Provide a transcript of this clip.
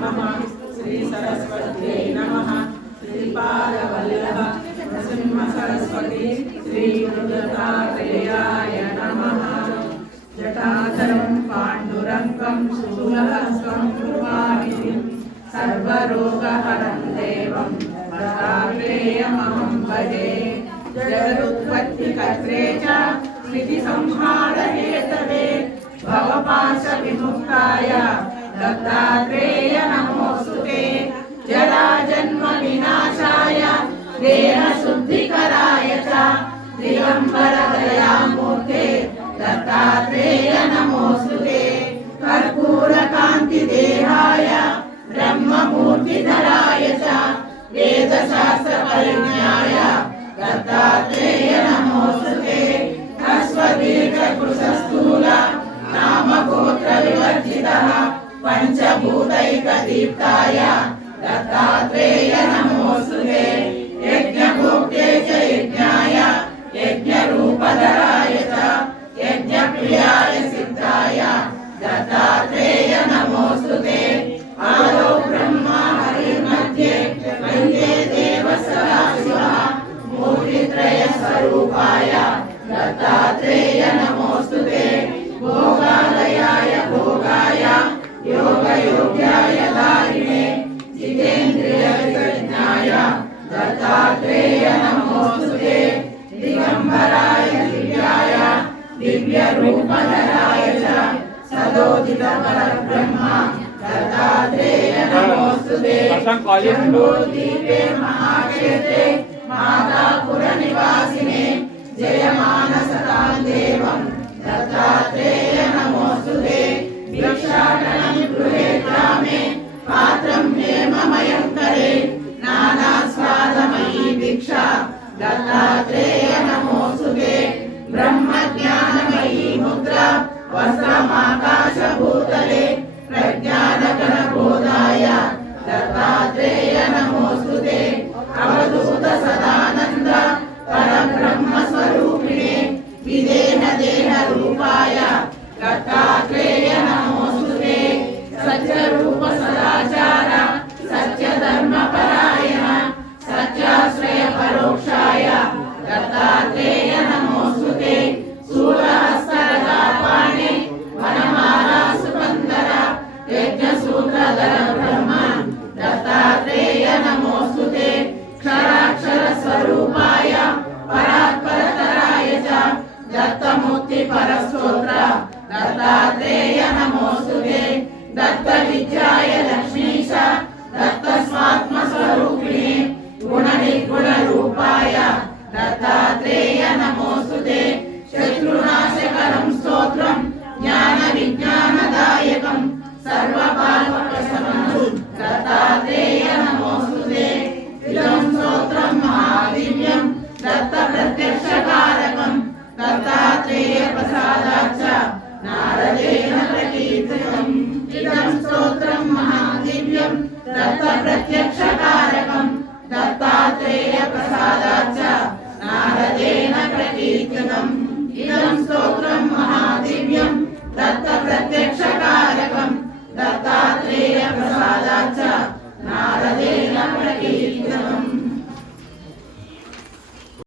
नमः श्री सरस्वत्यै नमः श्रीपादवल्लभ नृसिंह सरस्वती श्री दत्तात्रेयाय नमः जटाधरं पाण्डुरङ्गं शूलहस्तं कृपानिधिं सर्वरोगहरं देवं दत्तात्रेयमहं भजे जगदुत्पत्तिकर्त्रे च स्थितिसंहारहेतवे भवपाशविमुक्ताय दत्तात्रेय नमोऽस्तुते जराजन्म विनाशाय देहशुद्धिकराय च दिगम्बर दयामूर्ते दत्तात्रेय नमोऽस्तुते कर्पूरकान्तिदेहाय ब्रह्ममूर्तिधराय च वेदशास्त्रपरिज्ञाय दत्तात्रेय नमोऽस्तुते अश्वदीर्घकृशस्थूल नामगोत्रविवर्जितः पञ्चभूतैकदीप्ताय दत्तात्रेय नमोऽस्तुते यज्ञभोक्ते च यज्ञाय यज्ञरूपधराय च यज्ञप्रियाय सिद्धाय दत्तात्रेय नमोऽस्तुते आदौ ब्रह्मा हरिर्मध्ये वन्दे देवः सदाशिवः मूर्तित्रयस्वरूपाय दत्तात्रेय नमोऽस्तुते भोगालयाय भोगाय योगयोग्याय धारिणे जितेन्द्रियविज्ञाय दत्तात्रेय नमोऽस्तुते दिगम्बराय दिव्याय दिव्यरूपधराय च सदोदितपरब्रह्म दत्तात्रेय नमोऽस्तुते जम्बूद्वीपे महाक्षेत्रे मातापुरनिवासिने जयमानसतां देवं दत्तात्रेय नमोऽस्तुते भिक्षाटनं